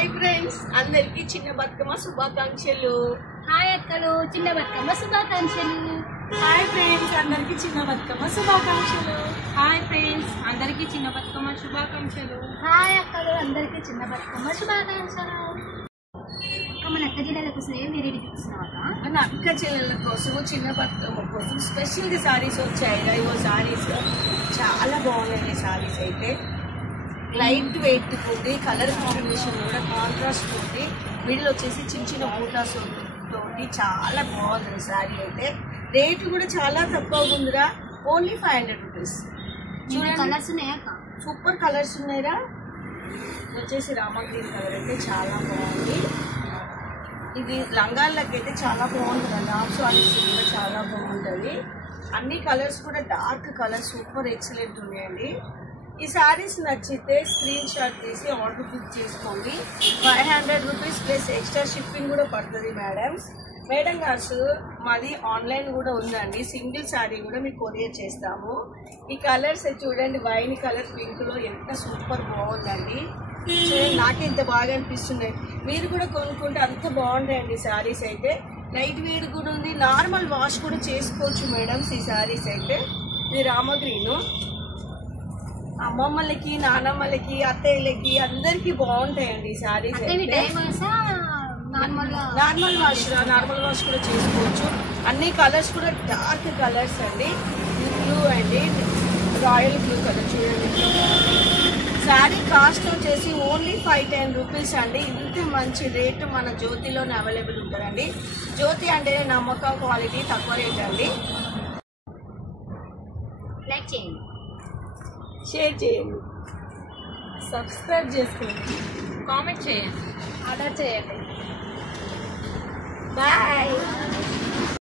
Hi friends, అందరికి చిన్న బతుకమ్మ శుభాకాంక్షలు. హాయ్ అక్కలు, చిన్న బతుకమ్మ శుభాకాంక్షలు. హాయ్ ఫ్రెండ్స్, అందరికి చిన్న బతుకమ్మ శుభాకాంక్షలు. హాయ్ ఫ్రెండ్స్, అందరికి చిన్న బతుకమ్మ శుభాకాంక్షలు. హాయ్ అక్కలు, అందరికి చిన్న బతుకమ్మ శుభాకాంక్షలు. మన అక్క జిల్లాల కోసం ఏం వెరైటీ చూస్తున్నావా? మన అక్క చెల్లెల కోసం చిన్న బతుకమ్మ కోసం స్పెషల్గా సారీస్ వచ్చాయి. ఇవో సారీస్ చాలా బాగున్నాయి. సారీస్ అయితే లైట్ వెయిట్ తోటి, కలర్ కాంబినేషన్ కూడా కాంట్రాస్ట్ తోటి, మిడిల్ వచ్చేసి చిన్న చిన్న బూటాస్ తోటి చాలా బాగుంది శారీ అయితే. రేట్లు కూడా చాలా తక్కువగా ఉందిరా, ఓన్లీ 500 రూపీస్. కలర్స్ ఉన్నాయా? సూపర్ కలర్స్ ఉన్నాయిరా. వచ్చేసి రామా గ్రీన్ కలర్ అయితే చాలా బాగుంది. ఇది లంగాలకి అయితే చాలా బాగుంటుంది. హాఫ్ సారీస్ కూడా చాలా బాగుంటుంది. అన్ని కలర్స్ కూడా డార్క్ కలర్ సూపర్ ఎక్సలెంట్ ఉన్నాయండి. ఈ శారీస్ నచ్చితే స్క్రీన్ షాట్ తీసి ఆర్డర్ బుక్ చేసుకోండి. 500 రూపీస్ ప్లస్ ఎక్స్ట్రా షిప్పింగ్ కూడా పడుతుంది. మేడం గారు, మాది ఆన్లైన్ కూడా ఉందండి. సింగిల్ శారీ కూడా మీకు కొరియర్ చేస్తాము. ఈ కలర్స్ చూడండి, వైన్ కలర్ పింక్లో ఎంత సూపర్ బాగుందండి. చూడండి, నాకే ఇంత బాగా అనిపిస్తున్నాయి. మీరు కూడా కొనుక్కుంటే అంత బాగుంటాయండి శారీస్ అయితే. లైట్ వెయిట్ కూడా ఉంది, నార్మల్ వాష్ కూడా చేసుకోవచ్చు మేడమ్స్. ఈ శారీస్ అయితే ఇది రామా గ్రీను. అమ్మమ్మలకి, నానమ్మలకి, అత్తయ్యలకి అందరికి బాగుంటాయండి శారీస్ అయితే. నార్మల్ వాష్ కూడా చేసుకోవచ్చు. అన్ని కలర్స్ కూడా డార్క్ కలర్స్ అండి. బ్లూ అండి, రాయల్ బ్లూ కలర్ చూడండి. శారీ కాస్ట్ వచ్చేసి ఓన్లీ 510 రూపీస్ అండి. ఇంత మంచి రేటు మన జ్యోతిలోనే అవైలబుల్ ఉంటుందండి. జ్యోతి అంటేనే నమ్మకం, క్వాలిటీ, తక్కువ రేట్ అండి. లైక్ చేయండి, షేర్ చేయండి, సబ్స్క్రైబ్ చేసుకోండి, కామెంట్ చేయండి, ఆర్డర్ చేయండి.